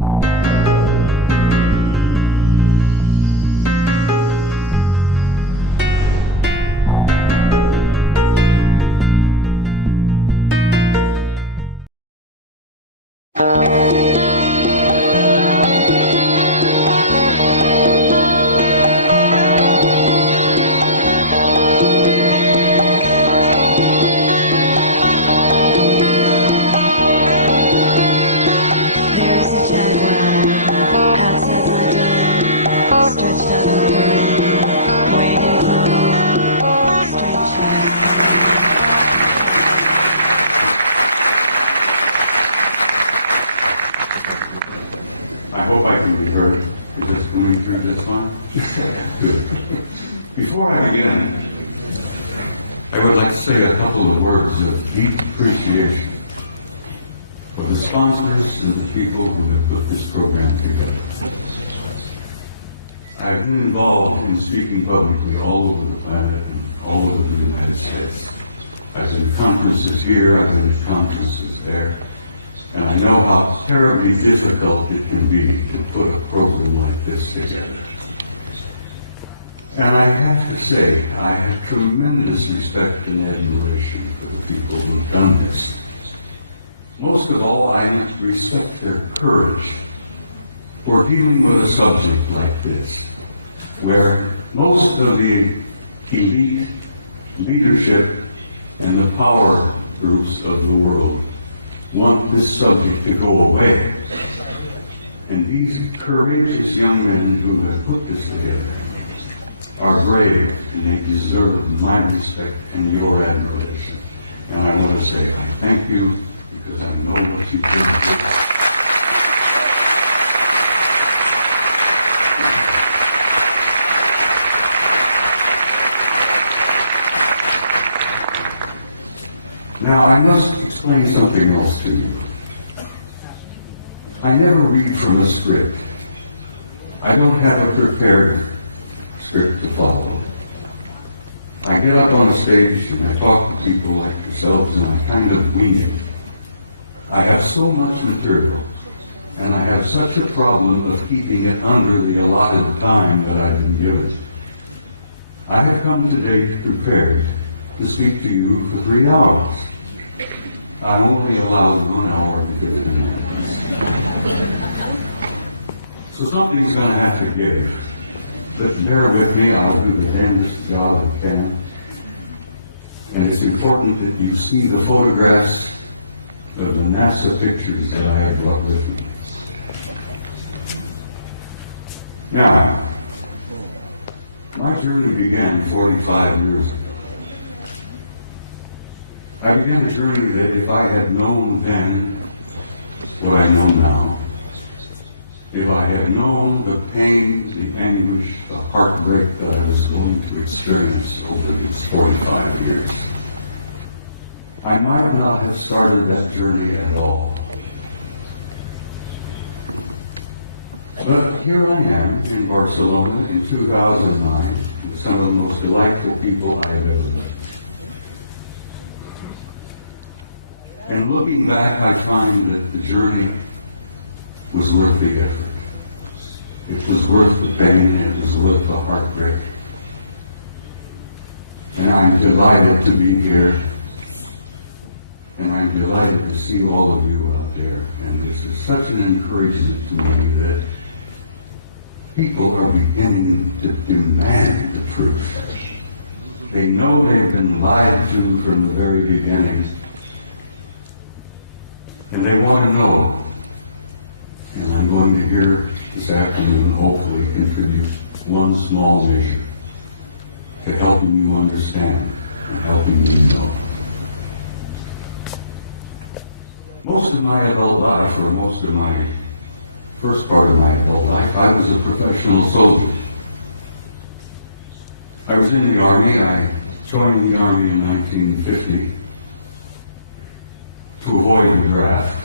I hope I can be heard. Just moving through this one. Before I begin, I would like to say a couple of words of deep appreciation for the sponsors and the people who have put this program together. I've been involved in speaking publicly all over the planet and all over the United States. I've been at conferences here, I've been at conferences there, and I know how terribly difficult it can be to put a program like this together. And I have to say, I have tremendous respect and admiration for the people who have done this. Most of all, I respect their courage for dealing with a subject like this, where most of the elite leadership and the power groups of the world want this subject to go away. And these courageous young men who have put this together are brave, and they deserve my respect and your admiration. And I want to say I thank you because I know what you did. Now, I must explain something else to you. I never read from a script. I don't have a prepared script to follow. I get up on the stage and I talk to people like yourselves and I kind of wing it. I have so much material and I have such a problem of keeping it under the allotted time that I've been given. I have come today prepared to speak to you for 3 hours. I'm only allowed 1 hour and 50 minutes. So something's going to have to give. But bear with me, I'll do the damnedest job I can. And it's important that you see the photographs of the NASA pictures that I have brought with me. Now, my journey began 45 years ago. I began a journey that if I had known then what I know now, if I had known the pain, the anguish, the heartbreak that I was going to experience over these 45 years, I might not have started that journey at all. But here I am in Barcelona in 2009 with some of the most delightful people I have ever met. And looking back, I find that the journey was worth the effort. It was worth the pain, it was worth the heartbreak. And I'm delighted to be here. And I'm delighted to see all of you out there. And this is such an encouragement to me that people are beginning to demand the truth. They know they've been lied to from the very beginning. And they want to know. And I'm going to here this afternoon hopefully contribute one small measure to helping you understand and helping you know. Most of my adult life, or most of my first part of my adult life, I was a professional soldier. I was in the Army. I joined the Army in 1950 to avoid the draft.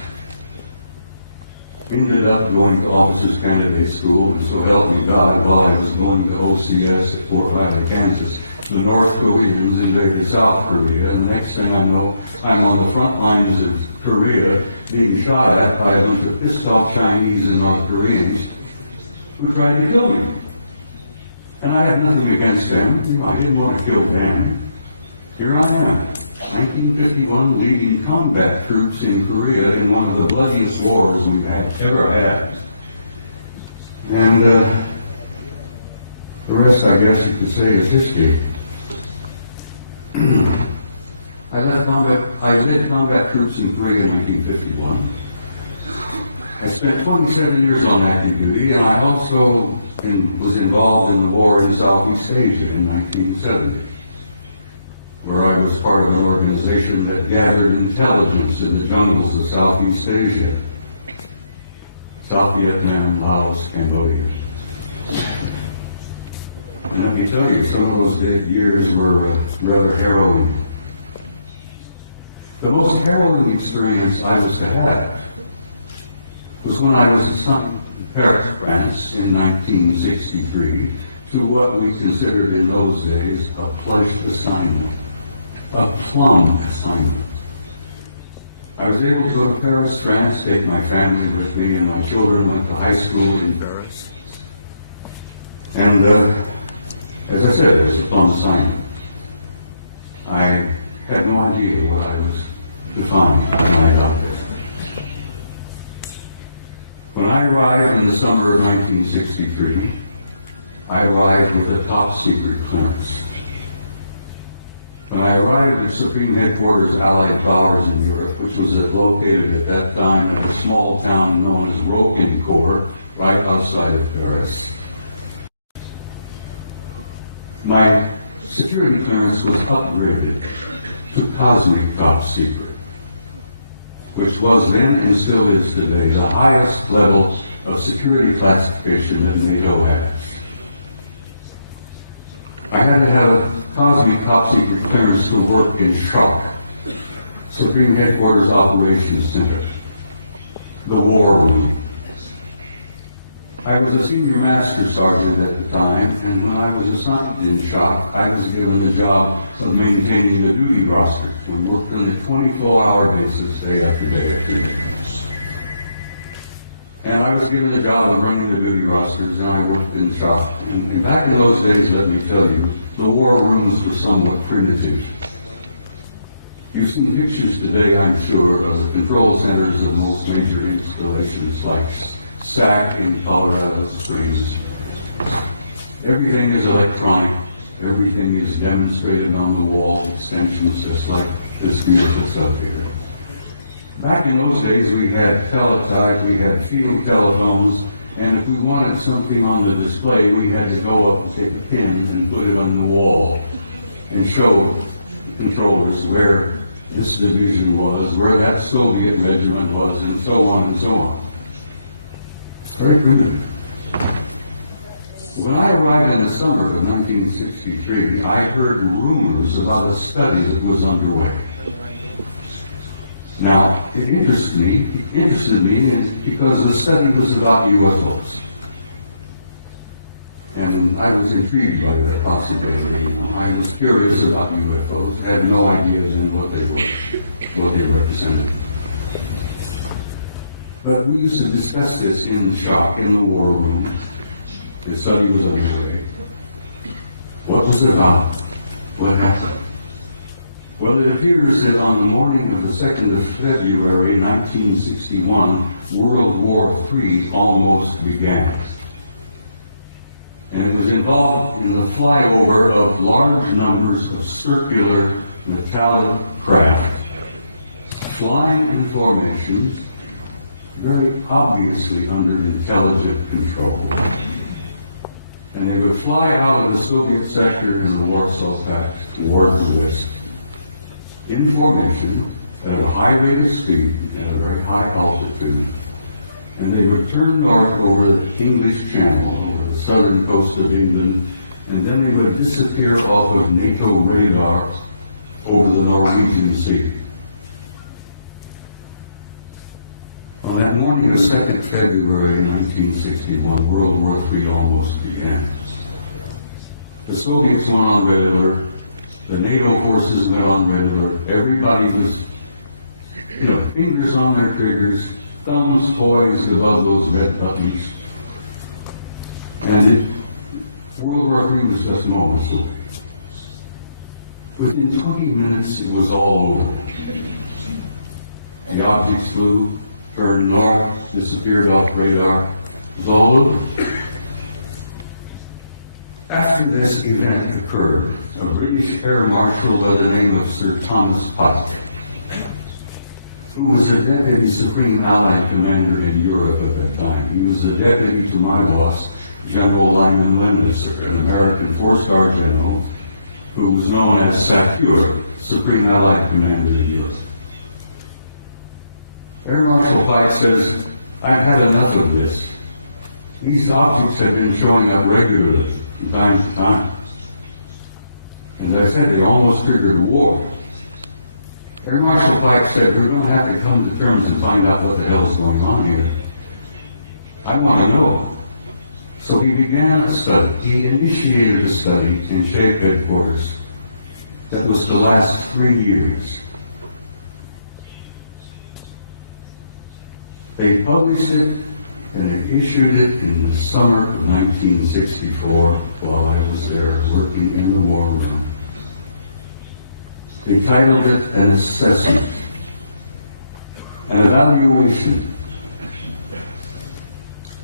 Ended up going to Officers Candidate School, and so help me God, while I was going to OCS at Fort Riley, Kansas, the North Koreans invaded South Korea, and the next thing I know, I'm on the front lines of Korea being shot at by a bunch of pissed-off Chinese and North Koreans who tried to kill me. And I have nothing against them. You know, I didn't want to kill them. Here I am, 1951, leading combat troops in Korea in one of the bloodiest wars we have ever had. And the rest, I guess you could say, is history. I led combat troops in Korea in 1951. I spent 27 years on active duty, and I also was involved in the war in Southeast Asia in 1970, where I was part of an organization that gathered intelligence in the jungles of Southeast Asia, South Vietnam, Laos, Cambodia. And let me tell you, some of those years were rather harrowing. The most harrowing experience I was to have was when I was assigned to Paris, France in 1963 to what we considered in those days a plush assignment, a plum assignment. I was able to go to Paris, France, take my family with me, and my children went to high school in Paris. And as I said, it was a plum assignment. I had no idea what I was to find when I got there. When I arrived in the summer of 1963, I arrived with a top secret clearance. When I arrived at Supreme Headquarters Allied Powers in Europe, which was located at that time at a small town known as Roquencourt, right outside of Paris, my security clearance was upgraded to cosmic top secret, which was then and still is today the highest level of security classification that NATO has. I had to have cosmic top secret clearance to work in SHOC, Supreme Headquarters Operations Center, the War Room. I was a senior master sergeant at the time, and when I was assigned in SHOC, I was given the job of maintaining the duty roster. We worked on a 24-hour basis, day after day after day. And I was given the job of running the duty rosters, and I worked in SHOC. And back in those days, let me tell you, the war rooms were somewhat primitive. You see pictures today, I'm sure, of the control centers of most major installations like SAC in Colorado Springs. Everything is electronic. Everything is demonstrated on the wall, extensions just like this beautiful stuff here. Back in those days, we had teletype, we had field telephones, and if we wanted something on the display, we had to go up and take a pin and put it on the wall and show controllers where this division was, where that Soviet regiment was, and so on and so on. Very primitive. When I arrived in the summer of 1963, I heard rumors about a study that was underway. Now, it interested me because the study was about UFOs. And I was intrigued by the possibility. I was curious about UFOs. I had no idea then what they represented. But we used to discuss this in the SHOC, in the war room. The study was underway. What was it about? What happened? Well, it appears that on the morning of the 2nd of February, 1961, World War III almost began. And it was involved in the flyover of large numbers of circular metallic craft, flying in formation, very obviously under intelligent control. And they would fly out of the Soviet sector in the Warsaw Pact toward the west, in formation, at a high rate of speed, at a very high altitude. And they would turn north over the English Channel, over the southern coast of England, and then they would disappear off of NATO radar over the Norwegian Sea. On that morning of 2nd February 1961, World War III almost began. The Soviets went on red alert. The NATO forces went on red alert. Everybody was, fingers on their triggers, thumbs poised above those red buttons. And World War III was just moments away. Within 20 minutes, it was all over. The objects flew, turned north, disappeared off radar. It was all over. After this event occurred, a British Air Marshal by the name of Sir Thomas Pike, who was a Deputy Supreme Allied Commander in Europe at that time. He was the deputy to my boss, General Lyman Wendlisser, an American four-star general who was known as SAFUR, Supreme Allied Commander in Europe. Air Marshal Pike says, "I've had enough of this. These objects have been showing up regularly from time to time. And as I said, they almost triggered a war." Air Marshal Pike said, "We're going to have to come to terms and find out what the hell is going on here. I want to know." So he began a study. He initiated a study in SHAPE headquarters that was to last 3 years. They published it and they issued it in the summer of 1964 while I was there working in the war room. They titled it an assessment, an evaluation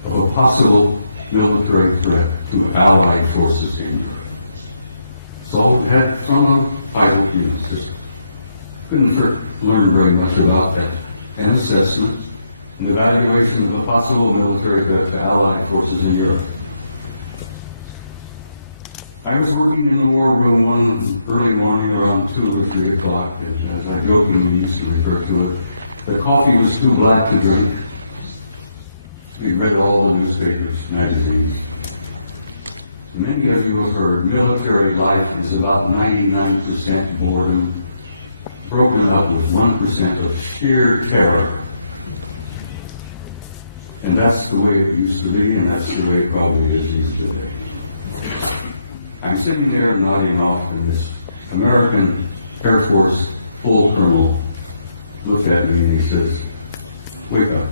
of a possible military threat to Allied forces in Europe. So it had some title, just couldn't learn very much about that. An assessment, an evaluation of a possible military threat to Allied forces in Europe. I was working in the war room one early morning around 2 or 3 o'clock, and as I jokingly used to refer to it, the coffee was too black to drink. We read all the newspapers, magazines. Many of you have heard military life is about 99% boredom, broken up with 1% of sheer terror. And that's the way it used to be, and that's the way it probably is these days. I'm sitting there nodding off, and this American Air Force full colonel looked at me and he says, "Wake up."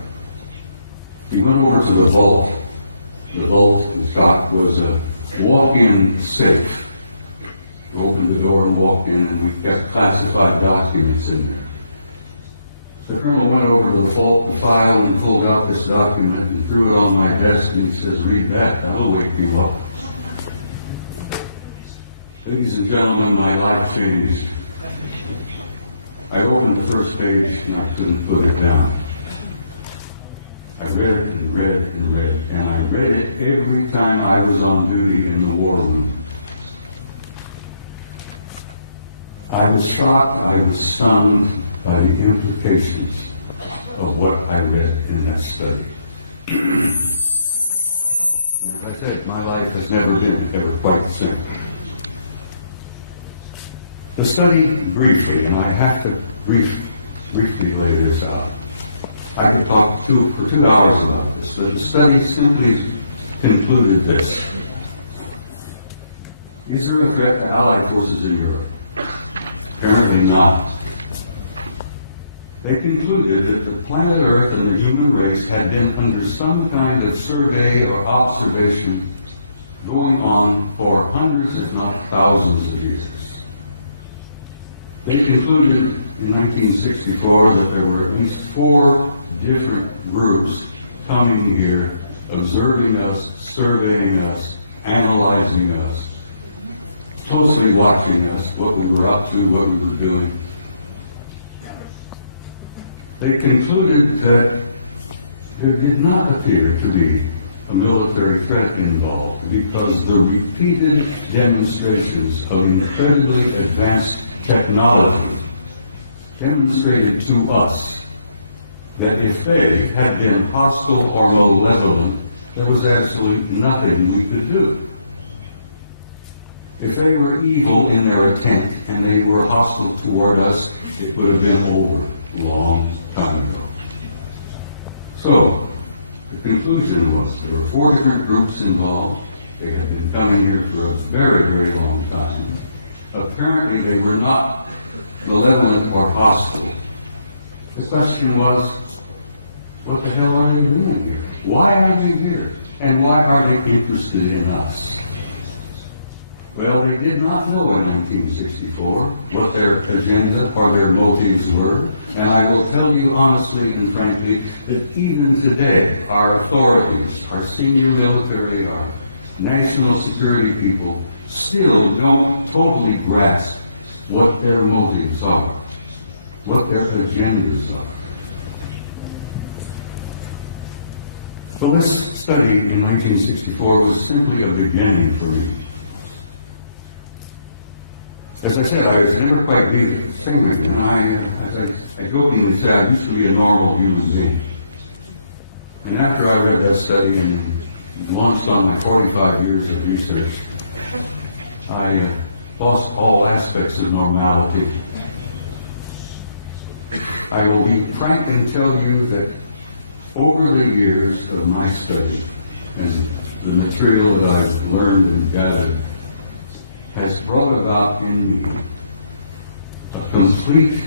He went over to the vault. The vault, the shop, was a walk-in safe. We opened the door and walked in, and we kept classified documents in there. The colonel went over to the vault, the file, and pulled out this document and threw it on my desk, and he says, "Read that, that'll wake you up." Ladies and gentlemen, my life changed. I opened the first page, and I couldn't put it down. I read it and read and read, and I read it every time I was on duty in the war room. I was shocked, I was stunned by the implications of what I read in that study. As I said, my life has never been ever quite the same. The study, briefly, and I have to briefly lay this out. I could talk for 2 hours about this, but the study simply concluded this. Is there a threat to Allied forces in Europe? Apparently not. They concluded that the planet Earth and the human race had been under some kind of survey or observation going on for hundreds, if not thousands of years. They concluded in 1964 that there were at least 4 different groups coming here, observing us, surveying us, analyzing us, closely watching us, what we were up to, what we were doing. They concluded that there did not appear to be a military threat involved because the repeated demonstrations of incredibly advanced technology demonstrated to us that if they had been hostile or malevolent, there was absolutely nothing we could do. If they were evil in their intent and they were hostile toward us, it would have been over a long time ago. So, the conclusion was there were 4 different groups involved. They had been coming here for a very, very long time. Apparently, they were not malevolent or hostile. The question was, what the hell are they doing here? Why are they here? And why are they interested in us? Well, they did not know in 1964 what their agenda or their motives were. And I will tell you honestly and frankly that even today, our authorities, our senior military, our national security people still don't totally grasp what their motives are, what their agendas are. So this study in 1964 was simply a beginning for me. As I said, I was never quite distinguished, and I jokingly say I used to be a normal human being. And after I read that study and launched on my 45 years of research, I lost all aspects of normality. I will be frank and tell you that over the years of my study and the material that I've learned and gathered has brought about in me a complete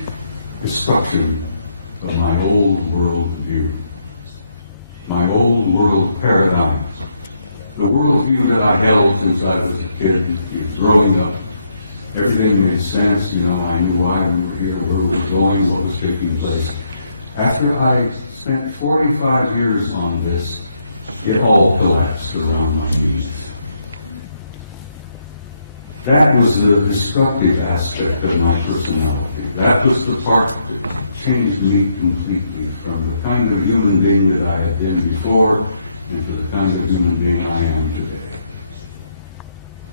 destruction of my old world view, my old world paradigm. The world view that I held since I was a kid, growing up, everything made sense, I knew why we were here, where we were going, what was taking place. After I spent 45 years on this, it all collapsed around my knees. That was the destructive aspect of my personality. That was the part that changed me completely from the kind of human being that I had been before and to the kind of human being I am today.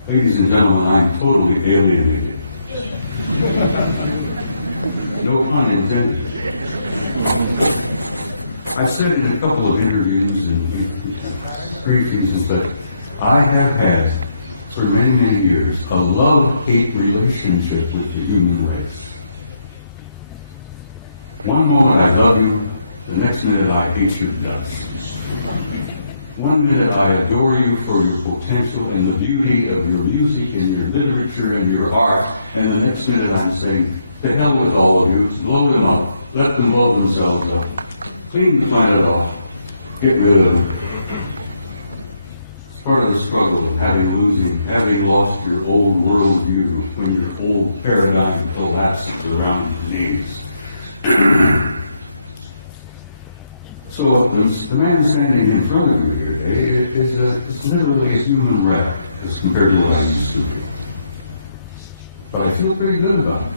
Ladies and gentlemen, I am totally alienated. No pun intended. I've said in a couple of interviews and briefings and such, I have had for many, many years a love-hate relationship with the human race. One moment I love you, the next minute I hate you to death. One minute I adore you for your potential and the beauty of your music and your literature and your art, and the next minute I'm saying, to hell with all of you, blow them up, let them blow themselves up, clean the planet off, get rid of them. It's part of the struggle of having lost your old worldview when your old paradigm collapses around your knees. So the man standing in front of you here today is literally a human wreck as compared to what I used to be. But I feel pretty good about it.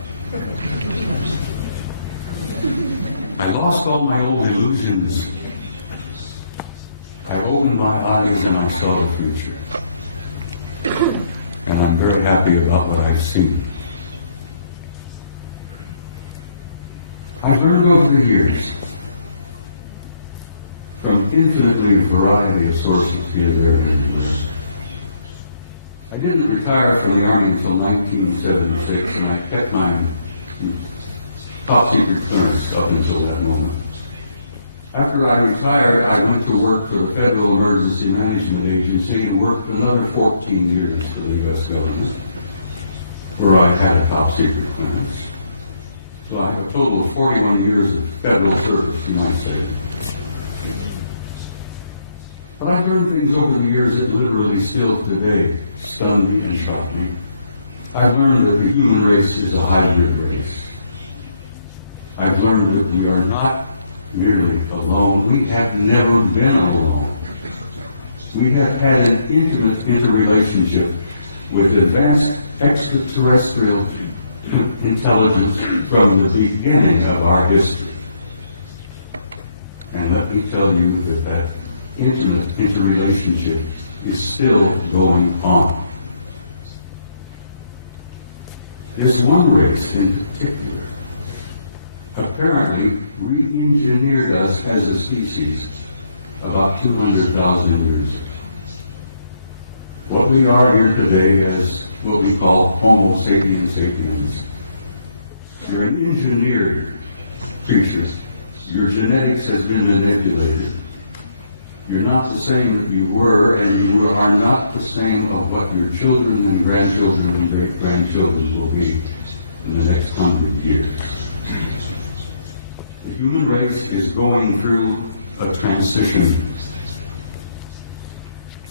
I lost all my old illusions. I opened my eyes and I saw the future. And I'm very happy about what I've seen. I've learned over the years from infinitely variety of sources here, there, and everywhere. I didn't retire from the Army until 1976, and I kept my top secret clearance up until that moment. After I retired, I went to work for the Federal Emergency Management Agency and worked another 14 years for the U.S. government, where I had a top secret clearance. So I have a total of 41 years of federal service, you might say. But I've learned things over the years that literally still today stun me and shock me. I've learned that the human race is a hybrid race. I've learned that we are not merely alone. We have never been alone. We have had an intimate interrelationship with advanced extraterrestrial intelligence from the beginning of our history. And let me tell you that intimate interrelationship is still going on. This one race in particular apparently re-engineered us as a species about 200,000 years ago. What we are here today is what we call Homo sapiens sapiens. You're an engineered creature. Your genetics has been manipulated. You're not the same that you were, and you are not the same of what your children and grandchildren and great-grandchildren will be in the next 100 years. The human race is going through a transition.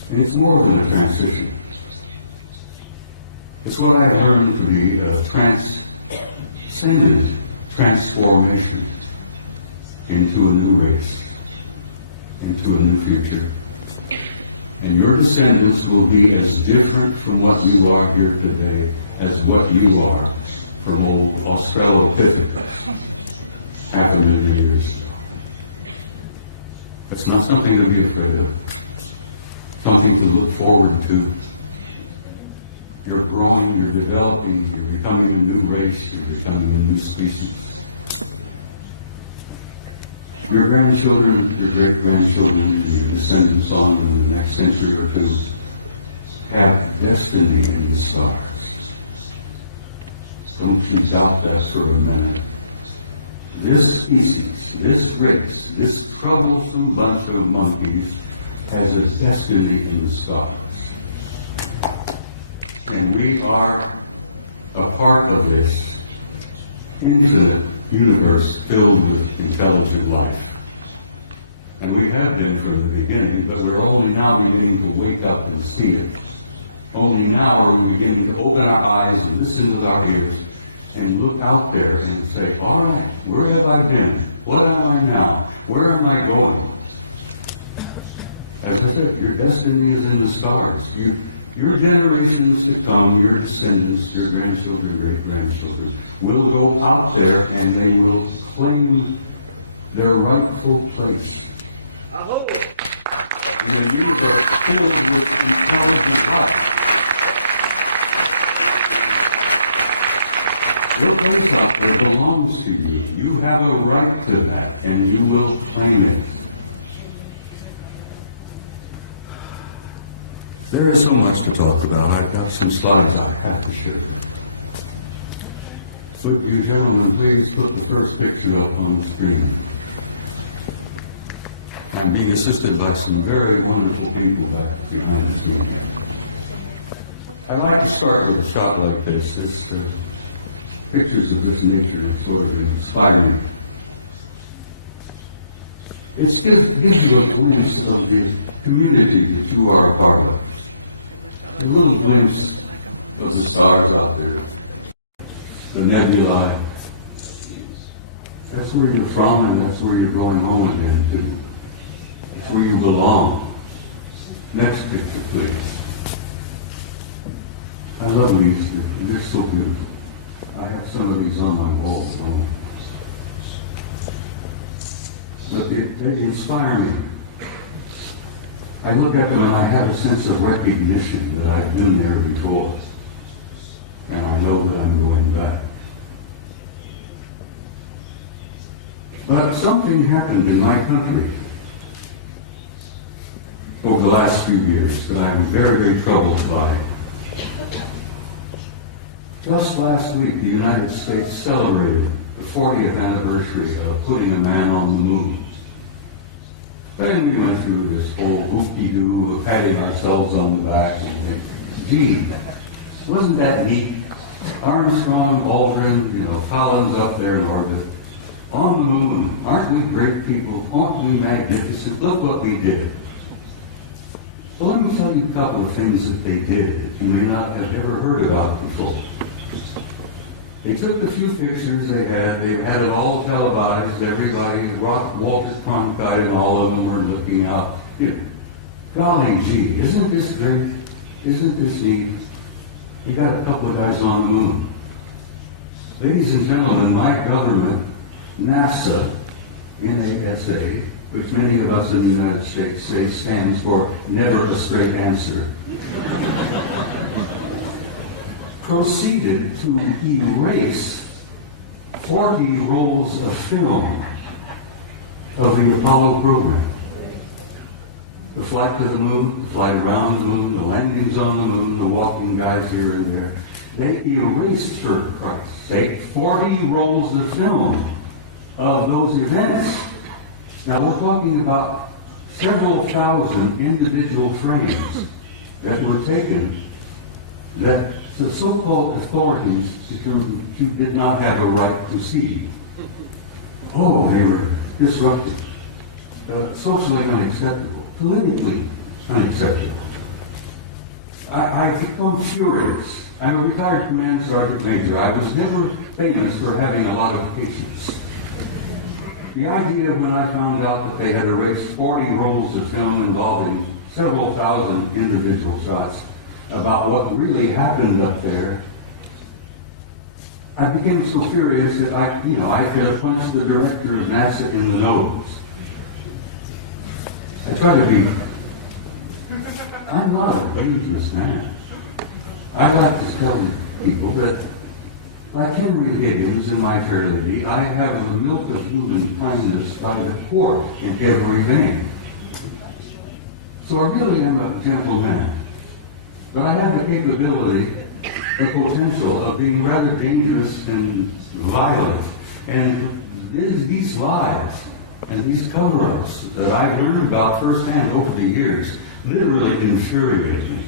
And it's more than a transition. It's what I learned to be a transcendent transformation into a new race, into a new future. And your descendants will be as different from what you are here today as what you are from old Australopithecus 500,000 years ago. It's not something to be afraid of, something to look forward to. You're growing, you're developing, you're becoming a new race, you're becoming a new species. Your grandchildren, your great-grandchildren, and your descendants on in the next century or two have destiny in the stars. Don't you doubt that for a minute. This species, this race, this troublesome bunch of monkeys has a destiny in the stars. And we are a part of this infinite universe filled with intelligent life. And we have been from the beginning, but we're only now beginning to wake up and see it. Only now are we beginning to open our eyes and listen with our ears and look out there and say, all right, where have I been? What am I now? Where am I going? As I said, your destiny is in the stars. Your generations to come, your descendants, your grandchildren, great-grandchildren, will go out there and they will claim their rightful place in a universe filled with intelligent life. Your place out there belongs to you. You have a right to that, and you will claim it. There is so much to talk about. I've got some slides I have to share. Would you gentlemen please put the first picture up on the screen? I'm being assisted by some very wonderful people back behind us here. I like to start with a shot like this. Pictures of this nature is sort of inspiring. It gives you a glimpse of the community that you are a part of. A little glimpse of the stars out there, the nebulae. That's where you're from, and that's where you're going home again to. That's where you belong. Next picture, please. I love these. They're so beautiful. I have some of these on my wall at home. But they inspire me. I look at them and I have a sense of recognition that I've been there before. And I know that I'm going back. But something happened in my country over the last few years that I'm very, very troubled by. Just last week, the United States celebrated the 40th anniversary of putting a man on the moon. Then we went through this whole whoop-de-doo of patting ourselves on the back and think, gee, wasn't that neat? Armstrong, Aldrin, Collins up there in orbit. On the moon, aren't we great people? Aren't we magnificent? Look what we did. Well, let me tell you a couple of things that they did that you may not have ever heard about before. They took the few pictures they had it all televised, everybody, Walter Cronkite and all of them were looking out. Golly gee, isn't this great? Isn't this neat? You got a couple of guys on the moon. Ladies and gentlemen, my government, NASA, NASA, which many of us in the United States say stands for never a straight answer, proceeded to erase 40 rolls of film of the Apollo program. The flight to the moon, the flight around the moon, the landings on the moon, the walking guys here and there. They erased, for Christ's sake, 40 rolls of film of those events. Now we're talking about several thousand individual frames that were taken that the so-called authorities determined he did not have a right to see. Oh, they were disruptive, socially unacceptable, politically unacceptable. I become furious. I'm a retired command sergeant major. I was never famous for having a lot of patience. The idea when I found out that they had erased 40 rolls of film involving several thousand individual shots about what really happened up there, I became so furious that I could have punched the director of NASA in the nose. I try to be, I'm not a dangerous man. I like to tell people that, like Henry Higgins in My Fair Lady, I have the milk of human kindness by the quart in every vein. So I really am a gentle man. But I have the capability, the potential of being rather dangerous and violent. And these lies and these cover-ups that I've learned about firsthand over the years literally infuriate me.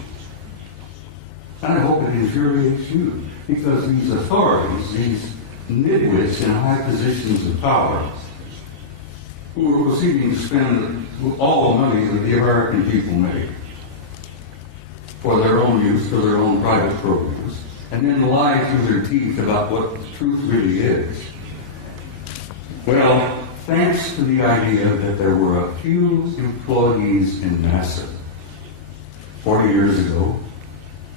And I hope it infuriates you, because these authorities, these nitwits in high positions of power, who are proceeding to spend all the money that the American people make for their own use, for their own private programs, and then lie through their teeth about what the truth really is. Well, thanks to the idea that there were a few employees in NASA 40 years ago,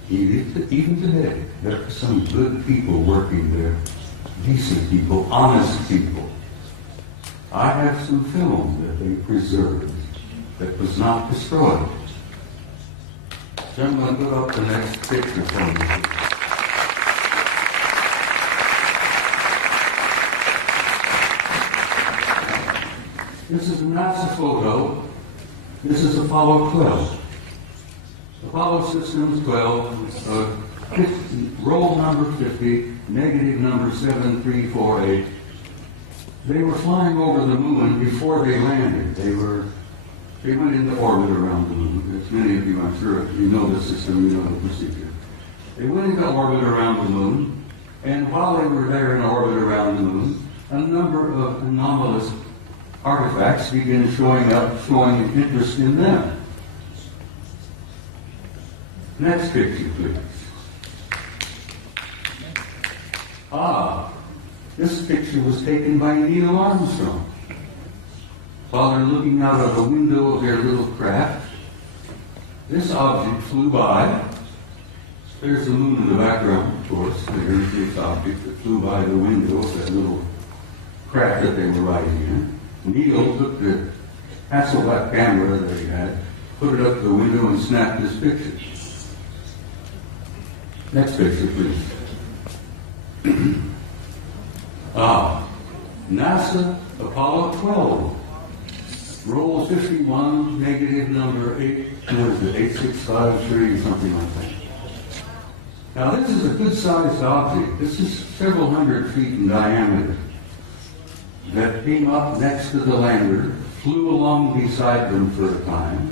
even today, there are some good people working there, decent people, honest people. I have some film that they preserved that was not destroyed. Gentlemen, put up the next picture for me. This is a NASA photo. This is Apollo 12. Apollo Systems 12, roll number 50, negative number 7348. They were flying over the moon before they landed. They went into orbit around the moon. As many of you, I'm sure, if you know the system, you know the procedure. They went into orbit around the moon, and while they were there in orbit around the moon, a number of anomalous artifacts began showing up, showing interest in them. Next picture, please. This picture was taken by Neil Armstrong. While they're looking out of the window of their little craft, this object flew by. There's the moon in the background, of course. There's this object that flew by the window of that little craft that they were riding in. Neil took the Hasselblad camera that he had, put it up the window, and snapped this picture. Next picture, please. NASA Apollo 12. Roll 51, negative number 8, what is it, 8653, something like that. Now this is a good-sized object. This is several hundred feet in diameter that came up next to the lander, flew along beside them for a time.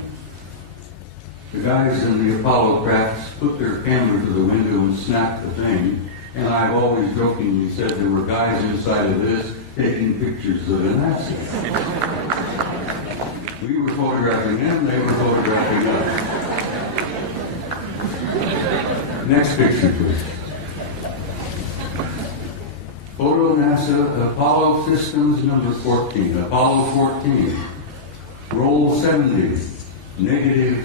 The guys in the Apollo crafts put their camera to the window and snapped the thing, and I've always jokingly said there were guys inside of this taking pictures of the NASA. We were photographing them, they were photographing us. Next picture, please. Photo NASA, Apollo Systems number 14, Apollo 14. Roll 70, negative,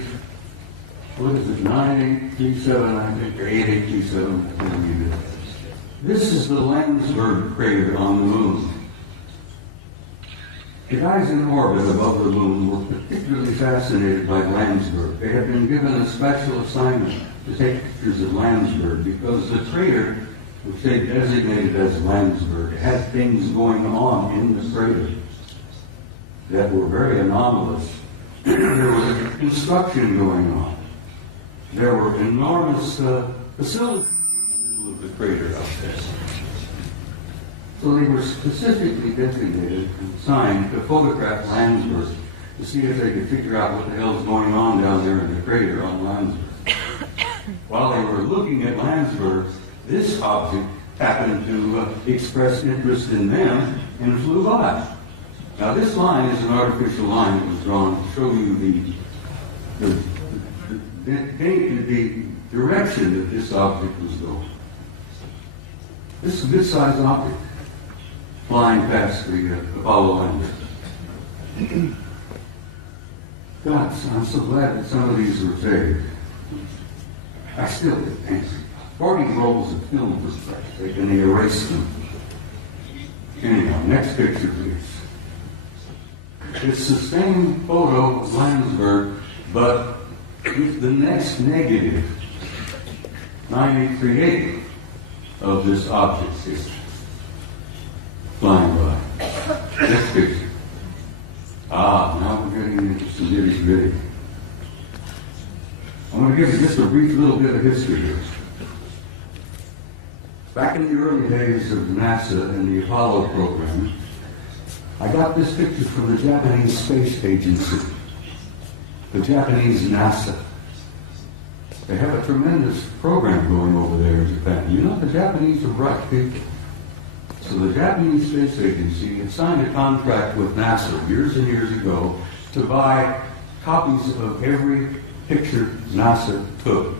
what is it, 9837, I think, or 8837. This is the Landsberg crater on the moon. The guys in orbit above the moon were particularly fascinated by Landsberg. They had been given a special assignment to take pictures of Landsberg because the crater, which they designated as Landsberg, had things going on in the crater that were very anomalous. There was construction going on. There were enormous facilities in the middle of the crater out there. So they were specifically designated and assigned to photograph Landsberg. to see if they could figure out what the hell's going on down there in the crater on Landsberg. While they were looking at Landsberg, this object happened to express interest in them and flew by. Now this line is an artificial line that was drawn to show you the direction that this object was going. This is a good-sized object flying past the Apollo lander. God, I'm so glad that some of these were saved. I still get angry. 40 rolls of film was taken and they erased them. Anyhow, next picture, please. It's the same photo of Landsberg, but with the next negative, 9838 of this object here, flying by. Next picture. Now we're getting into some nitty-gritty. I'm going to give you just a brief little bit of history here. Back in the early days of NASA and the Apollo program, I got this picture from the Japanese Space Agency, the Japanese NASA. They have a tremendous program going over there in Japan. You know, the Japanese are bright people. So the Japanese Space Agency had signed a contract with NASA years and years ago to buy copies of every picture NASA took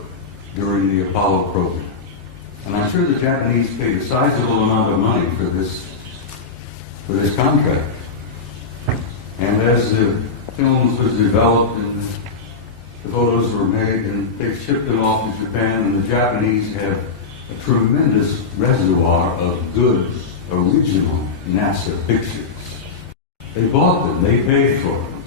during the Apollo program. And I'm sure the Japanese paid a sizable amount of money for this contract. And as the films was developed and the photos were made and they shipped them off to Japan, and the Japanese have a tremendous reservoir of good original NASA pictures. They bought them, they paid for them.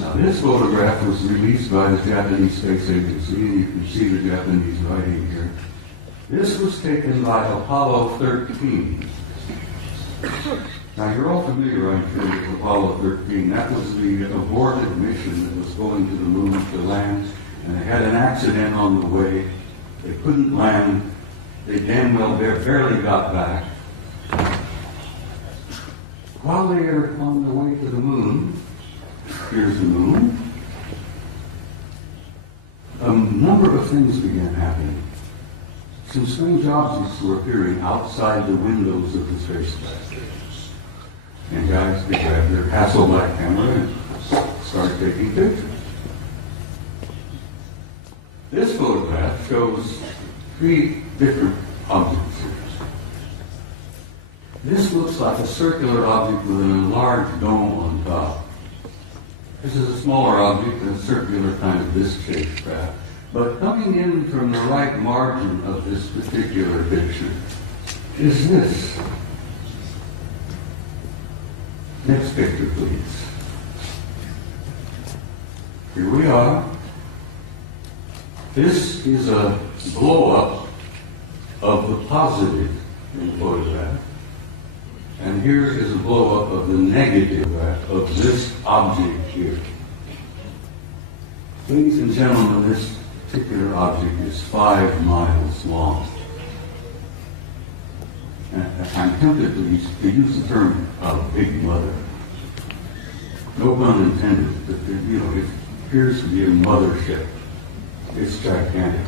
Now this photograph was released by the Japanese Space Agency, and you can see the Japanese writing here. This was taken by Apollo 13. Now you're all familiar, I'm sure, with Apollo 13. That was the aborted mission that was going to the moon to land, and they had an accident on the way. They couldn't land. They damn well barely got back. While they are on the way to the moon, here's the moon, a number of things began happening. Some strange objects were appearing outside the windows of the spacecraft. And guys, they grabbed their Hasselblad camera and started taking pictures. This photograph shows 3 different objects here. This looks like a circular object with an enlarged dome on top. This is a smaller object than a circular kind of disc-shaped craft. But coming in from the right margin of this particular picture is this. Next picture, please. Here we are. This is a blow-up of the positive in the photograph. And here is a blow-up of the negative of this object here. Ladies and gentlemen, this particular object is 5 miles long. And I'm tempted to use the term big mother. No pun intended, but it appears to be a mothership. It's gigantic.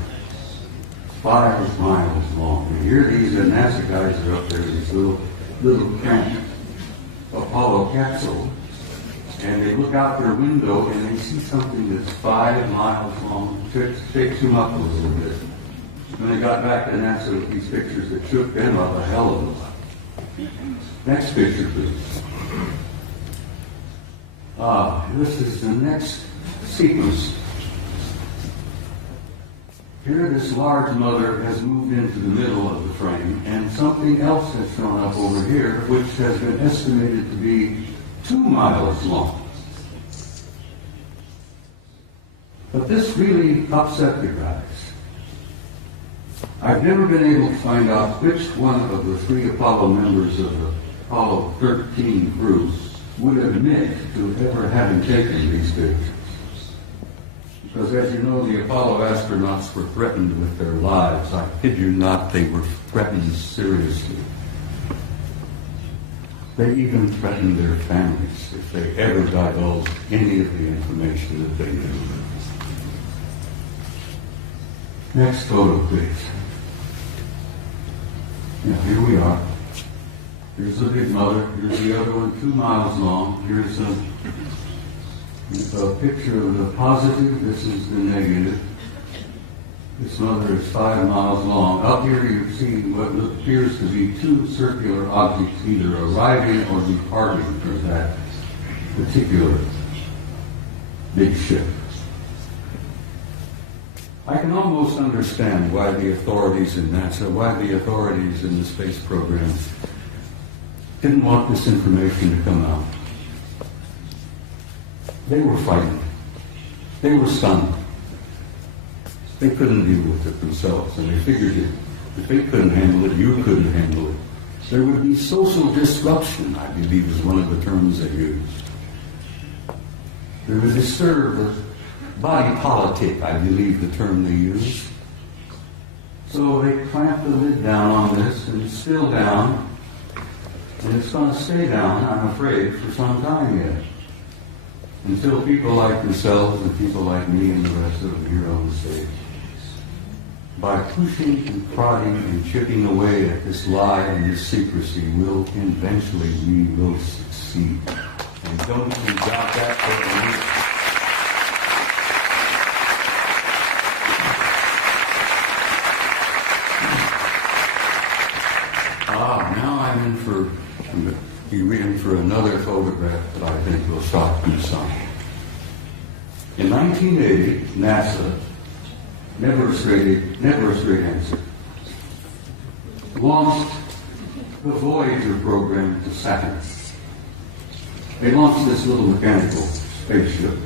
5 miles long. And here these NASA guys are up there, these little cramped Apollo capsule, and they look out their window and they see something that's 5 miles long. Shakes them up a little bit. When they got back to NASA with these pictures, that shook them up a hell of a lot. Next picture, please. This is the next sequence. Here, this large mother has moved into the middle of the frame, and something else has shown up over here, which has been estimated to be 2 miles long. But this really upset the guys. I've never been able to find out which one of the 3 Apollo members of the Apollo 13 crew would admit to ever having taken these pictures. Because as you know, the Apollo astronauts were threatened with their lives. I kid you not, they were threatened seriously. They even threatened their families if they ever divulged any of the information that they knew. Next photo, please. Yeah, here we are. Here's the big mother. Here's the other one, 2 miles long. Here's a picture of the positive. This is the negative. This mother is 5 miles long. Up here you see what appears to be 2 circular objects either arriving or departing from that particular big ship. I can almost understand why the authorities in NASA, why the authorities in the space program didn't want this information to come out. They were frightened. They were stunned. They couldn't deal with it themselves, and they figured if they couldn't handle it, you couldn't handle it. There would be social disruption, I believe is one of the terms they used. There would disturb the body politic, I believe the term they used. So they clamped the lid down on this, and it's still down, and it's going to stay down, I'm afraid, for some time yet. Until people like yourselves and people like me and the rest of them here on the stage, by pushing and prodding and chipping away at this lie and this secrecy, eventually we will succeed. And don't you doubt that for a minute. You're in for another photograph that I think will shock you some. In 1980, NASA, never a straight answer, launched the Voyager program to Saturn. They launched this little mechanical spaceship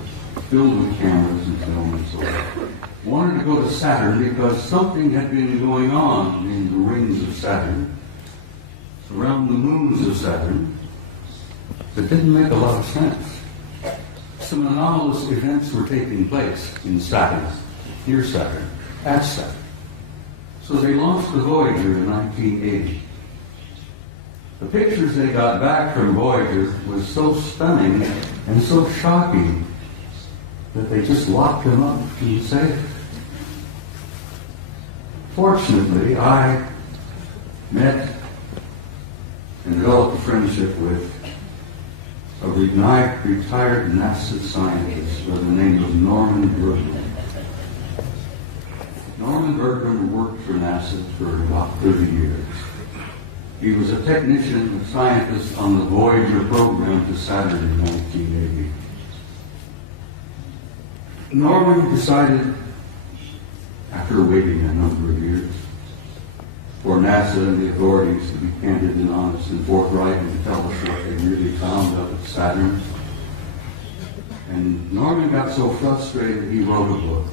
filled with cameras and film and so on. Wanted to go to Saturn because something had been going on in the rings of Saturn, around the moons of Saturn, that didn't make a lot of sense. Some anomalous events were taking place in Saturn, near Saturn, at Saturn. So they launched the Voyager in 1980. The pictures they got back from Voyager was so stunning and so shocking that they just locked them up in the safe. Fortunately, I met and developed a friendship with a retired NASA scientist by the name of Norman Bergman. Norman Bergman worked for NASA for about 30 years. He was a technician, a scientist on the Voyager program to Saturn in 1980. Norman decided, after waiting a number of years, for NASA and the authorities to be candid and honest and forthright and tell us what they really found up at Saturn. And Norman got so frustrated he wrote a book.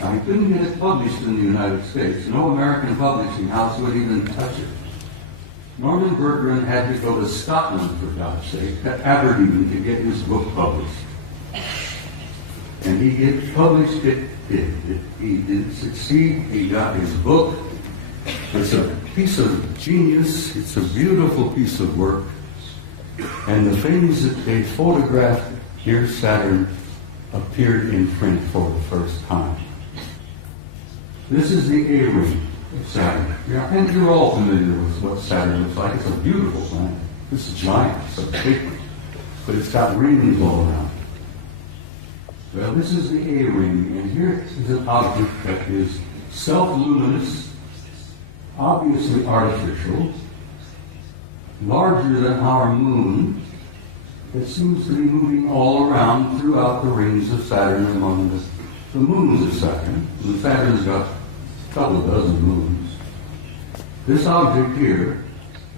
Now, he couldn't get it published in the United States. No American publishing house would even touch it. Norman Bergman had to go to Scotland, for God's sake, to Aberdeen to get his book published. And he published it. He did succeed. He got his book. It's a piece of genius. It's a beautiful piece of work. And the things that they photographed near Saturn appeared in print for the first time. This is the A-ring of Saturn. And you're all familiar with what Saturn looks like. It's a beautiful planet. It's giant. It's a big one. But it's got rings all around. Well, this is the A-ring, and here is an object that is self-luminous, obviously artificial, larger than our moon, that seems to be moving all around throughout the rings of Saturn among the moons of Saturn. And Saturn's got a couple of dozen moons. This object here,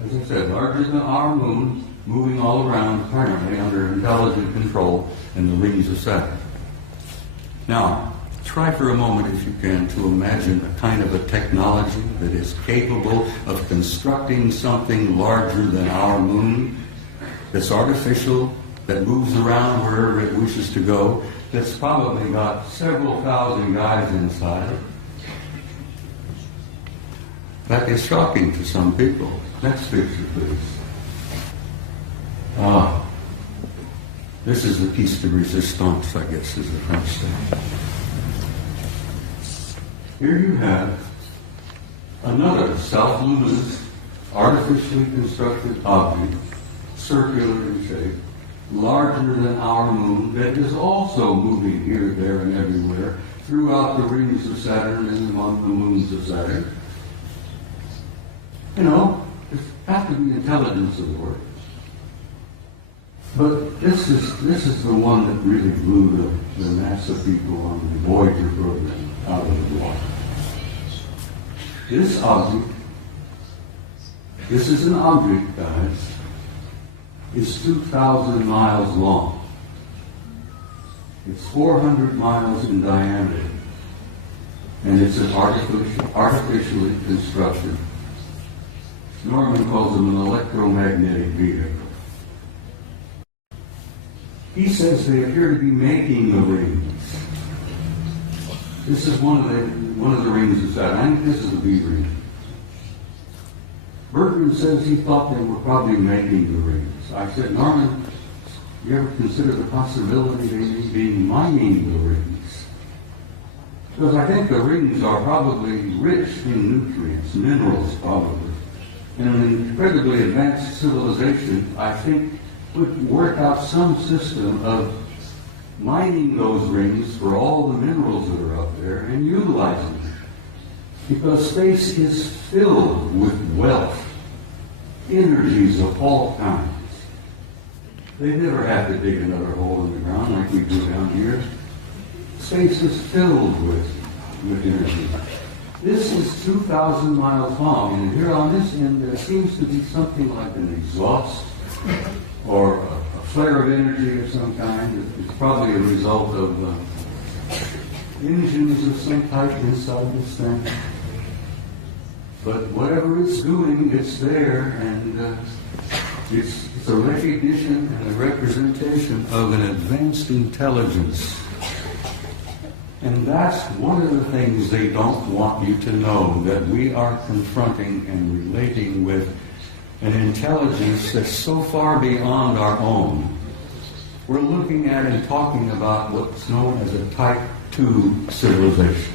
as I said, larger than our moon, moving all around, apparently under intelligent control in the rings of Saturn. Now, try for a moment, if you can, to imagine a kind of a technology that is capable of constructing something larger than our moon, that's artificial, that moves around wherever it wishes to go, that's probably got several thousand guys inside. That is shocking to some people. Next picture, please. Ah, this is the piece de resistance, I guess, is the French thing. Here you have another self-luminous, artificially constructed object, circular in shape, larger than our moon, that is also moving here, there, and everywhere throughout the rings of Saturn and among the moons of Saturn. You know, there's got to be intelligence aboard. But this is the one that really blew the NASA people on the Voyager program out of the water. This object, this is an object, guys, is 2,000 miles long. It's 400 miles in diameter. And it's an artificially constructed, Norman calls them an electromagnetic vehicle. He says they appear to be making the rings. This is one of the rings of Saturn. I think this is the B ring. Bertrand says he thought they were probably making the rings. I said, Norman, you ever consider the possibility they may be mining the rings? Because I think the rings are probably rich in nutrients, minerals probably. And an incredibly advanced civilization, I think, would work out some system of mining those rings for all the minerals that are up there and utilizing them. Because space is filled with wealth, energies of all kinds. They never have to dig another hole in the ground like we do down here. Space is filled with energy. This is 2,000 miles long, and here on this end there seems to be something like an exhaust or a flare of energy of some kind. It's probably a result of engines of some type inside this thing. But whatever it's doing, it's there, and it's a recognition and a representation of an advanced intelligence. And that's one of the things they don't want you to know, that we are confronting and relating with an intelligence that's so far beyond our own. We're looking at and talking about what's known as a Type 2 civilization.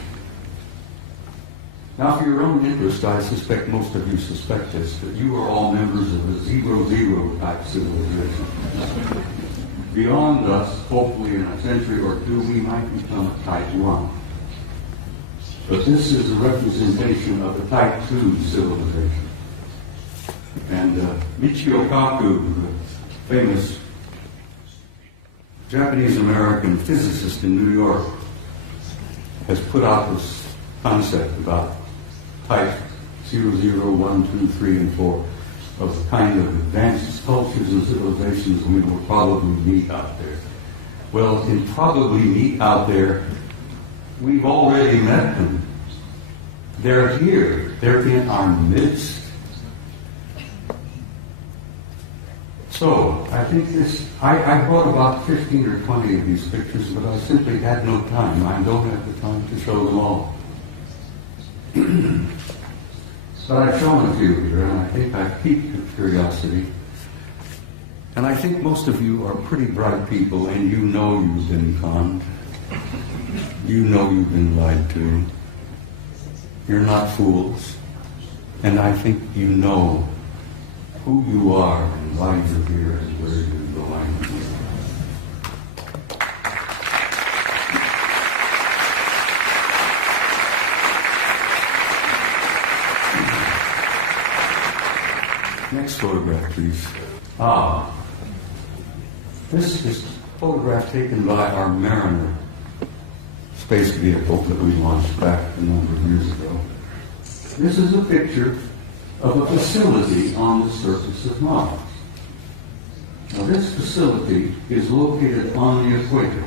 Now, for your own interest, I suspect most of you suspect this, that you are all members of a 0-0 type civilization. Beyond us, hopefully in a century or two, we might become a Type 1. But this is a representation of a Type 2 civilization. And Michio Kaku, the famous Japanese-American physicist in New York, has put out this concept about Type 0, 0, 1, 2, 3, and 4 of the kind of advanced cultures and civilizations we will probably meet out there. Well, in probably meet out there, we've already met them. They're here. They're in our midst. So, I think I brought about 15 or 20 of these pictures, but I simply had no time. I don't have the time to show them all. But I've shown a few here, and I think I've piqued your curiosity. And I think most of you are pretty bright people, and you know you've been conned. You know you've been lied to. You're not fools. And I think you know who you are and why you're here and where you're going. Next photograph, please. This is a photograph taken by our Mariner space vehicle that we launched back a number of years ago. This is a picture of a facility on the surface of Mars. Now, this facility is located on the equator,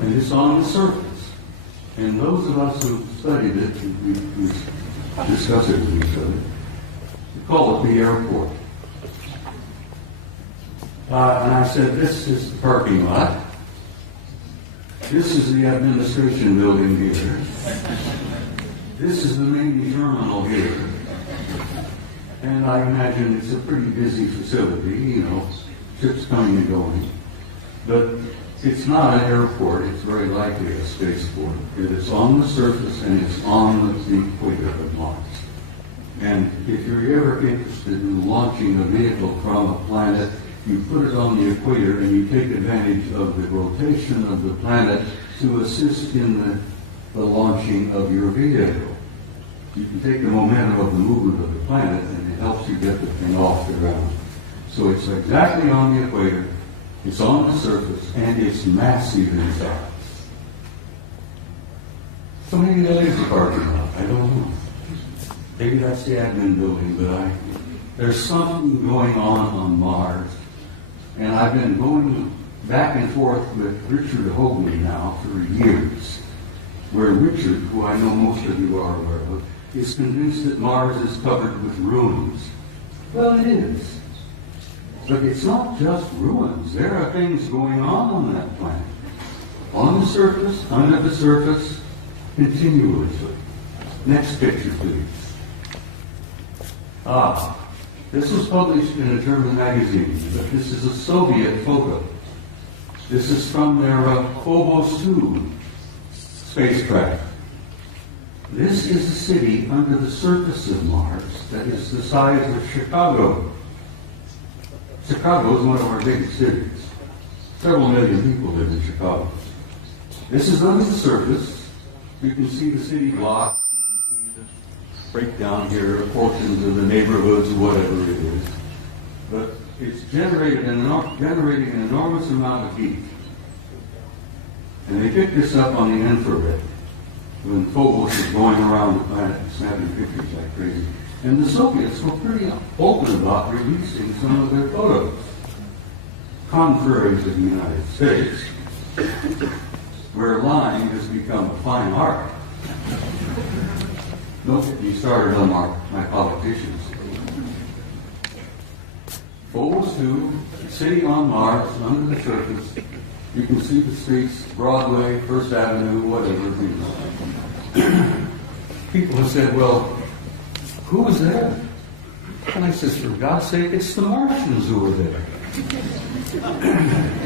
and it's on the surface. And those of us who studied it, we discuss it with each other, we call it the airport. And I said, this is the parking lot. This is the administration building here. This is the main terminal here. And I imagine it's a pretty busy facility, you know, ships coming and going. But it's not an airport, it's very likely a spaceport. It is on the surface and it's on the equator of Mars. And if you're ever interested in launching a vehicle from a planet, you put it on the equator and you take advantage of the rotation of the planet to assist in the launching of your vehicle. You can take the momentum of the movement of the planet and it helps you get the thing off the ground. So it's exactly on the equator, it's on the surface, and it's massive in size. So maybe that is a parking lot, I don't know. Maybe that's the admin building, but there's something going on Mars. And I've been going back and forth with Richard Hoagley now for years, where Richard, who I know most of you are aware of, is convinced that Mars is covered with ruins. Well, it is. But it's not just ruins. There are things going on that planet. On the surface, under the surface, continuously. Next picture, please. This was published in a German magazine, but this is a Soviet photo. This is from their Phobos 2 spacecraft. This is a city under the surface of Mars that is the size of Chicago. Chicago is one of our biggest cities. Several million people live in Chicago. This is under the surface. You can see the city block. Breakdown here, portions of the neighborhoods, whatever it is. But it's generating an enormous amount of heat. And they picked this up on the infrared when Phobos was going around the planet snapping pictures like crazy. And the Soviets were pretty open about releasing some of their photos, contrary to the United States, where lying has become a fine art. Don't get me started on my politicians. Phobos 2, city on Mars, under the surface. You can see the streets, Broadway, First Avenue, whatever. People have said, well, who was there? And I says, for God's sake, it's the Martians who were there.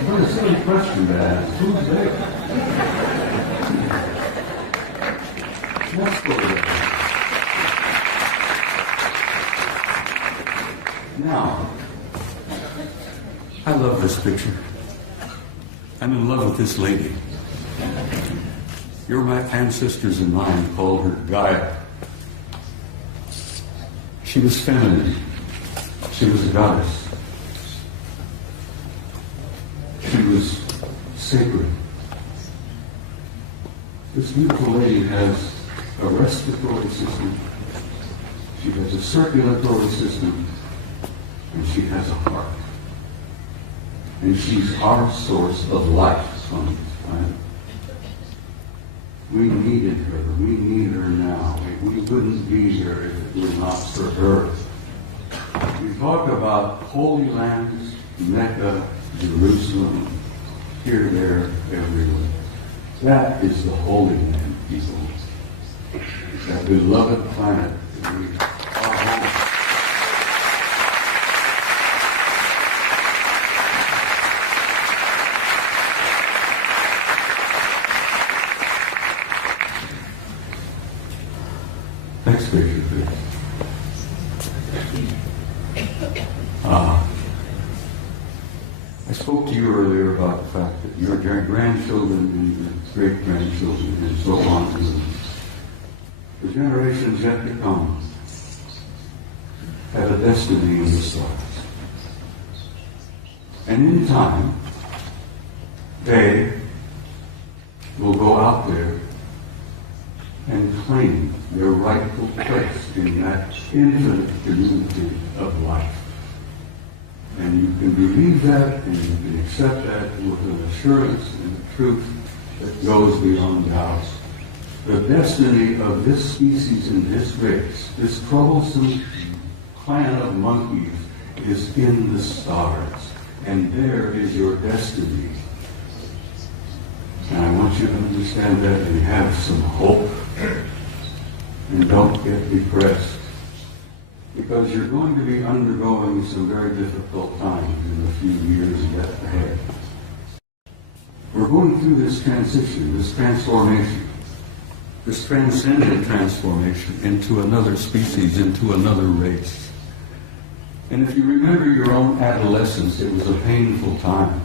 What a silly question to ask. Who's there? Let's go there. Now, I love this picture. I'm in love with this lady. Your ancestors and mine called her Gaia. She was feminine. She was a goddess. She was sacred. This beautiful lady has a respiratory system. She has a circulatory system. And she has a heart. And she's our source of life on this planet. We needed her. We need her now. We wouldn't be here if it were not for her. We talk about holy lands, Mecca, Jerusalem, here, there, everywhere. That is the Holy Land, people. That beloved planet that we are home. Next picture, please. I spoke to you earlier about the fact that your grandchildren and your great-grandchildren and so on, the generations yet to come, have a destiny in the stars. And in time, they will go out there and claim their rightful place in that infinite community of life. And you can believe that, and you can accept that with an assurance and a truth that goes beyond doubt. The destiny of this species and this race, this troublesome clan of monkeys, is in the stars. And there is your destiny. And I want you to understand that and have some hope. And don't get depressed. because you're going to be undergoing some very difficult times in the few years yet ahead. We're going through this transition, this transformation, this transcendent transformation into another species, into another race. And if you remember your own adolescence, it was a painful time.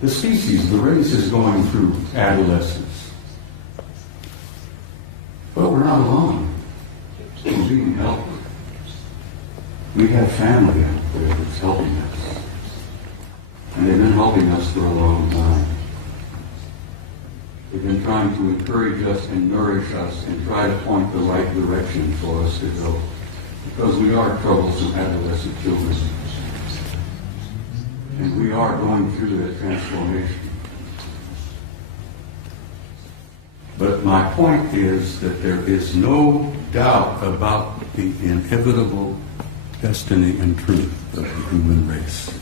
The species, the race is going through adolescence. But we're not alone. We're being helped. We have family out there that's helping us. And they've been helping us for a long time. They've been trying to encourage us and nourish us and try to point the right direction for us to go. Because we are troublesome adolescent children. And we are going through that transformation. But my point is that there is no doubt about the inevitable destiny and truth of the human race.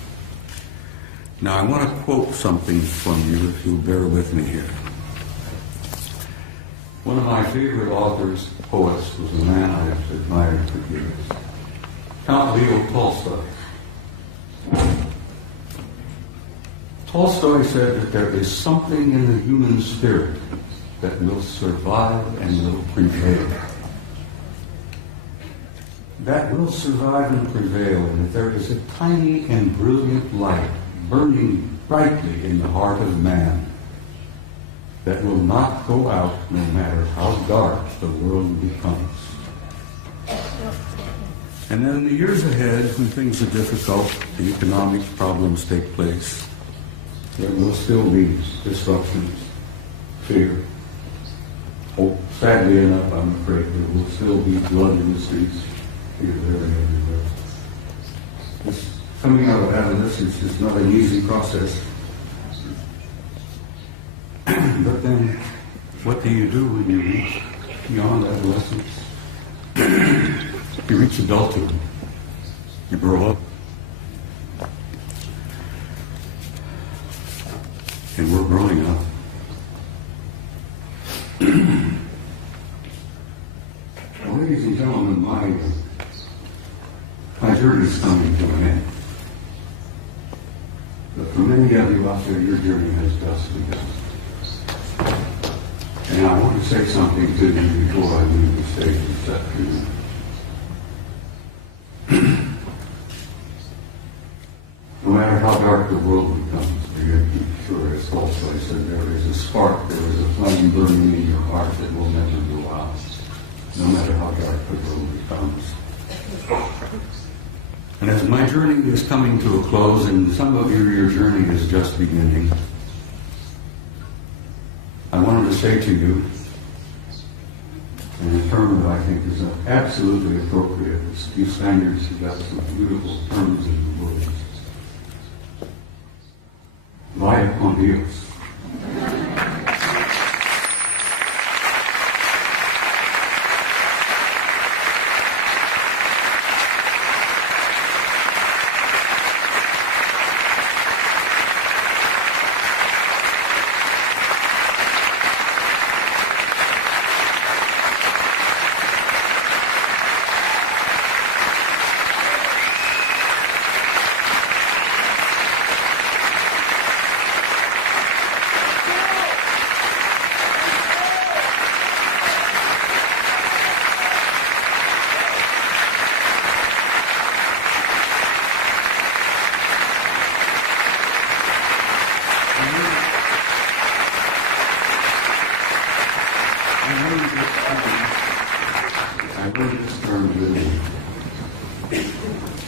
Now, I want to quote something from you, if you'll bear with me here. One of my favorite authors, poets, was a man I've admired for years, Count Leo Tolstoy. Tolstoy said that there is something in the human spirit that will survive and will prevail. That will survive and prevail, and that there is a tiny and brilliant light burning brightly in the heart of man that will not go out no matter how dark the world becomes. And then in the years ahead, when things are difficult, the economic problems take place, there will still be disruptions, fear. Oh, sadly enough, I'm afraid there will still be blood in the streets here, there, and everywhere. This coming out of adolescence is not an easy process. But then, what do you do when you reach beyond adolescence? You reach adulthood. You grow up. And we're growing up. Well, ladies and gentlemen, my journey is coming to an end. But for many of you out there, your journey has just begun. And I want to say something to you before I leave the stage this afternoon. No matter how dark the world becomes, be sure, as Tolstoy said, there is a spark, there is a flame burning in your heart that will never go out, no matter how dark the world becomes. And as my journey is coming to a close, and some of your journey is just beginning, I wanted to say to you, in a term that I think is absolutely appropriate, you Spaniards have got some beautiful terms in the words. Vaya con Dios.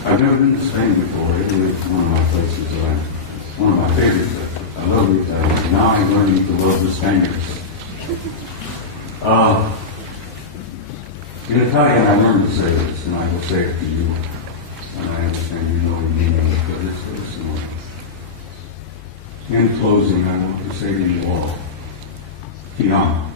I've never been to Spain before. Italy is one of my places that one of my favorites. I love the Italians. Now I'm learning to love the Spaniards. In Italian, I learned to say this, and I will say it to you. And I understand you know the meaning of it, but it's very similar. In closing, I want to say to you all, Ti amo.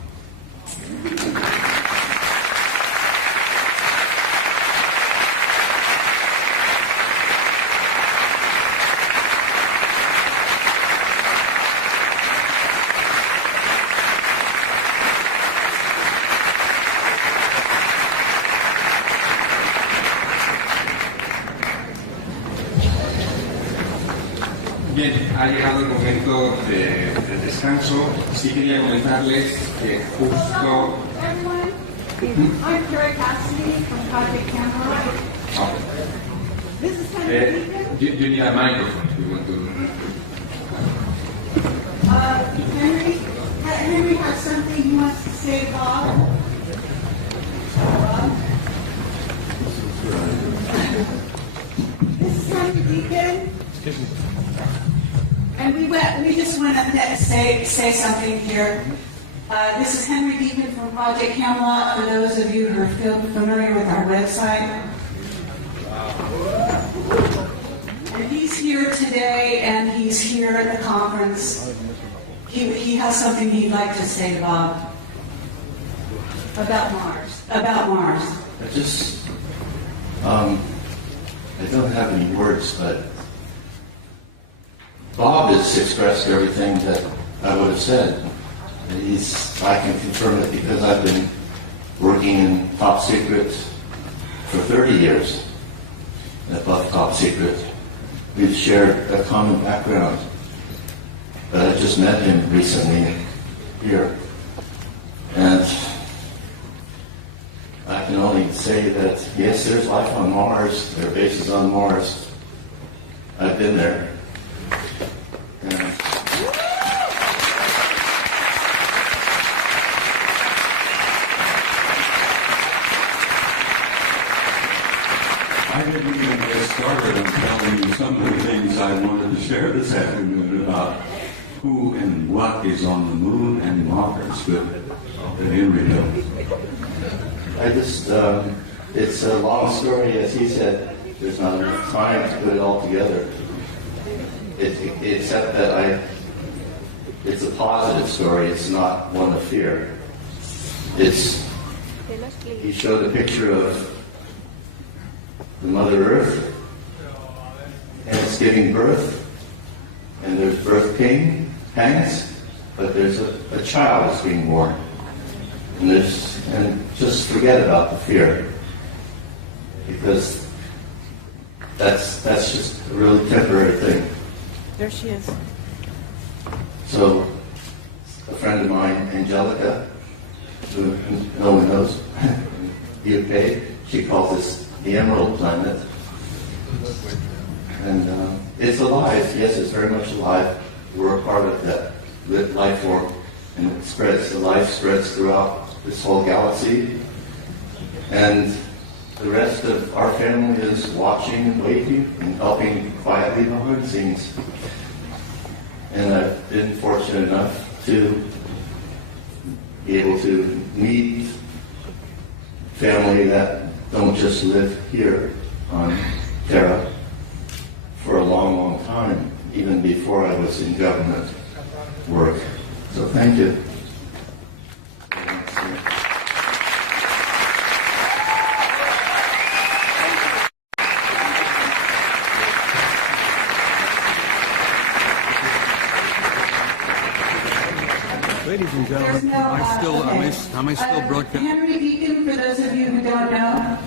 ha llegado el momento del descanso. Sí quería comentarles que justo... I'm veracity from Project Camera. This is Henry Deacon. You need a microphone if you want to... Henry has something he wants to say, Bob. This is Henry Deacon. And we just want to say something here. This is Henry Deacon from Project Camelot, for those of you who are familiar with our website. And he's here today, and he's here at the conference. He has something he'd like to say, Bob, about Mars. About Mars. I don't have any words, but Bob has expressed everything that I would have said. I can confirm it because I've been working in top secret for 30 years, above top secret. We've shared a common background, but I just met him recently here. And I can only say that, yes, there's life on Mars, there are bases on Mars. I've been there. And I didn't even get started on telling you some of the things I wanted to share this afternoon about who and what is on the moon and Mars that Henry knows. it's a long story, as he said. There's not enough time to put it all together. Except that it's a positive story. It's not one of fear. He showed a picture of the Mother Earth, and it's giving birth, and there's birth pangs, but there's a child that's being born. And just forget about the fear, because that's just a really temporary thing. There she is. So, a friend of mine, Angelica, who no one knows, UK, she calls this the Emerald Planet. And it's alive. Yes, it's very much alive. We're a part of that life form. And it spreads. The life spreads throughout this whole galaxy. And the rest of our family is watching and waiting and helping quietly behind the scenes. And I've been fortunate enough to be able to meet family that don't just live here on Terra for a long, long time, even before I was in government work. So thank you. Ladies and gentlemen, am I still broadcasting? Henry Deacon, for those of you who don't know.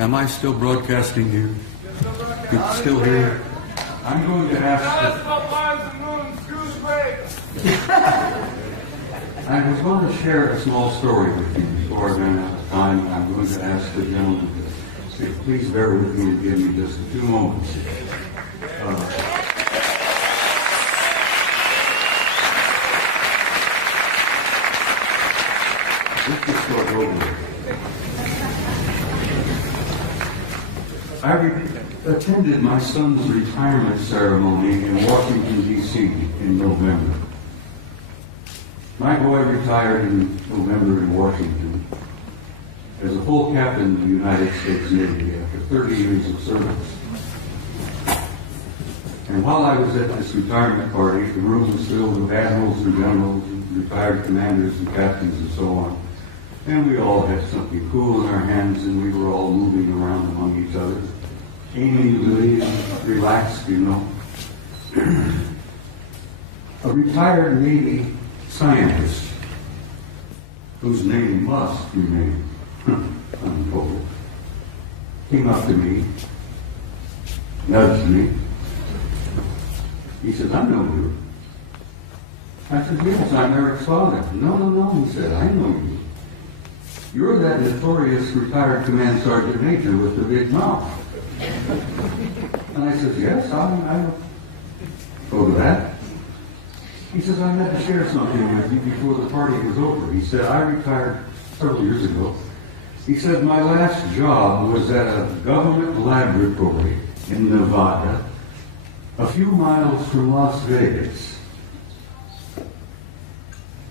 Am I still broadcasting here? You still here? I'm going to ask. I was going to share a small story with you before I ran out of time. I'm going to ask the gentleman to please bear with me and give me just a few moments. Let's just start over. I attended my son's retirement ceremony in Washington, D.C. in November. My boy retired in November in Washington as a full captain of the United States Navy after 30 years of service. And while I was at this retirement party, the room was filled with admirals and generals, and retired commanders and captains and so on. And we all had something cool in our hands, and we were all moving around among each other, aimlessly and relaxed, you know. A retired Navy scientist, whose name must remain untold, came up to me, nudged me, He says, I know you. I said, yes, I'm Eric's father. No, he said, I know you. You're that notorious retired command sergeant major with the big mouth. And I said, yes, I'll go to that. He says, I had to share something with you before the party was over. He said, I retired several years ago. He said, my last job was at a government laboratory in Nevada, a few miles from Las Vegas.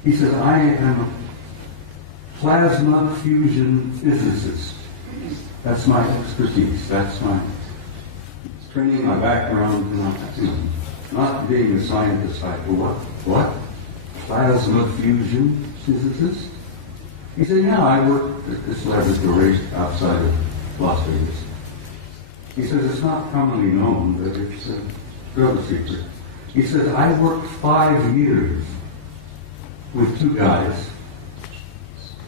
He said, I am a plasma fusion physicist. That's my expertise. That's my training, my background, not being a scientist. I go, what? Plasma fusion physicist? He said, yeah, I work at this laboratory outside of Las Vegas. He says, it's not commonly known, but it's a real secret. He says, I worked 5 years with 2 guys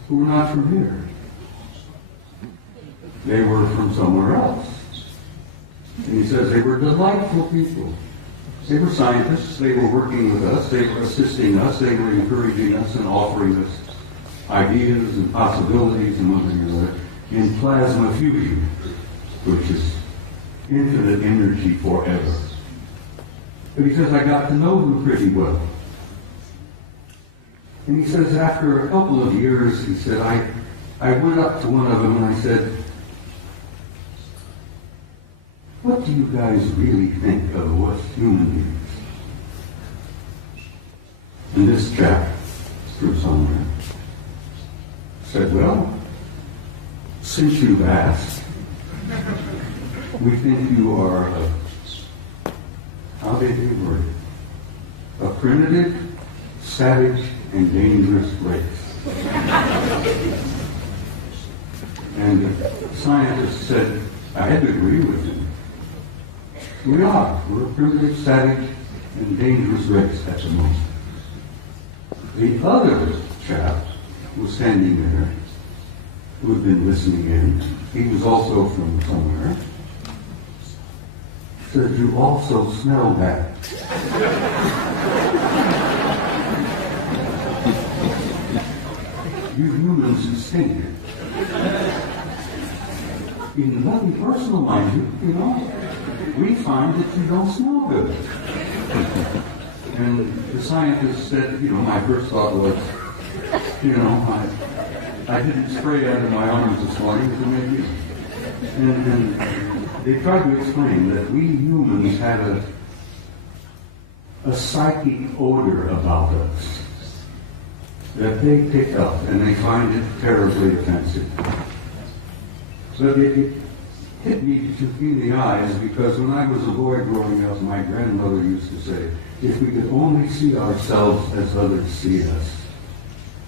who were not from here. They were from somewhere else. And he says they were delightful people. They were scientists. They were working with us. They were assisting us. They were encouraging us and offering us ideas and possibilities and one thing or another in plasma fusion, which is infinite energy forever. But he says, I got to know them pretty well. And he says, after a couple of years, he said, I went up to one of them and I said, what do you guys really think of us human beings? And this chap, through somewhere, said, well, since you've asked, we think you are how did he word it? A primitive, savage, and dangerous race. And the scientist said, I had to agree with him. We are. We're a primitive, savage, and dangerous race at the moment. The other chap was standing there, who had been listening in. He was also from somewhere. Said, you also smell bad. You humans stink. In nothing personal, mind you know, we find that you don't smell good. And the scientist said, my first thought was, I didn't spray out of my arms this morning, so maybe. And they tried to explain that we humans had a psychic odor about us that they pick up, and they find it terribly offensive. But it hit me in the eyes because when I was a boy growing up, my grandmother used to say, if we could only see ourselves as others see us,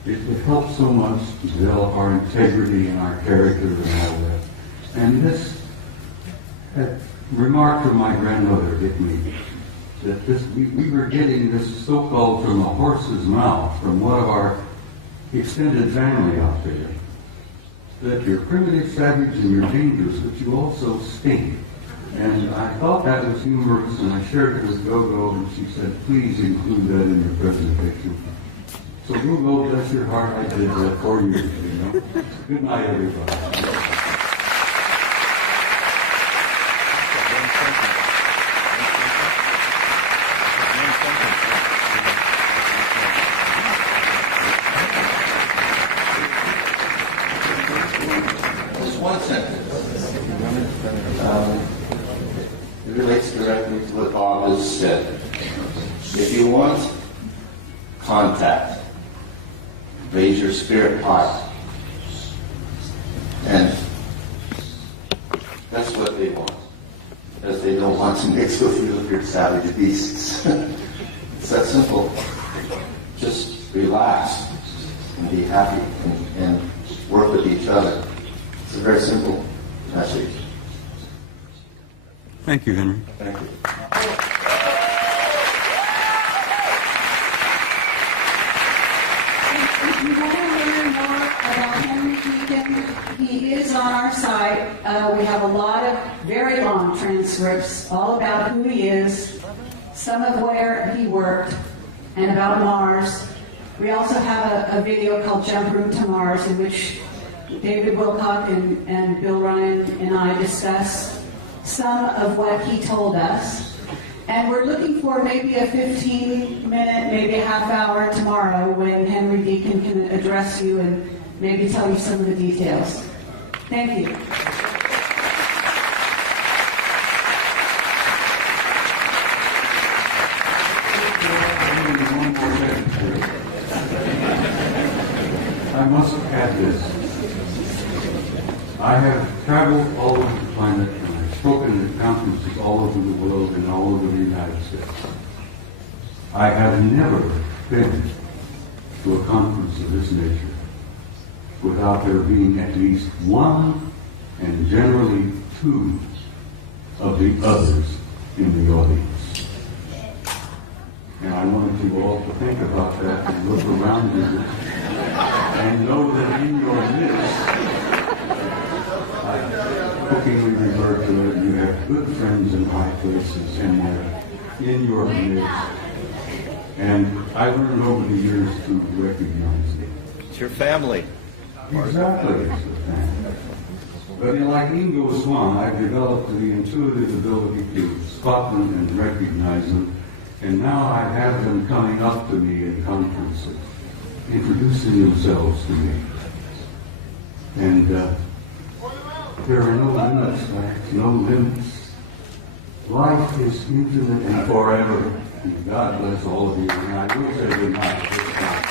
it would help so much to develop our integrity and our character and all that. And this remark from my grandmother hit me, that we were getting this so-called from a horse's mouth, from one of our extended family out there, that you're primitive, savage, and you're dangerous, but you also stink. And I thought that was humorous, and I shared it with Gogo, and she said, please include that in your presentation. So Gogo, bless your heart, I did that 4 years ago. Good night, everybody. One sentence. It relates directly to what Bob has said. If you want contact, raise your spirit high. And that's what they want. Because they don't want to mix with you if you're savage beasts. It's that simple. Just relax and be happy and work with each other. It's a very simple message. Thank you, Henry. Thank you. If you want to learn more about Henry Deacon, he is on our site. We have a lot of very long transcripts all about who he is. some of where he worked, and about Mars. We also have a video called Jump Room to Mars, in which David Wilcock and Bill Ryan and I discuss some of what he told us. And we're looking for maybe a 15-minute, maybe a half hour tomorrow when Henry Deacon can address you and maybe tell you some of the details. Thank you. I must add this. I have traveled all over the planet and I've spoken at conferences all over the world and all over the United States. I have never been to a conference of this nature without there being at least one and generally two of the others in the audience. And I wanted you all to think about that and look around you and know that in your midst, I jokingly refer to it, you have good friends in high places and they're in your midst. And I learned over the years to recognize it. It's your family. Exactly, it's the family. But like Ingo Swann, I've developed the intuitive ability to spot them and recognize them. And now I have them coming up to me in conferences, introducing themselves to me. And there are no limits, right? No limits. Life is infinite and forever. And God bless all of you. And I will say good night at this time.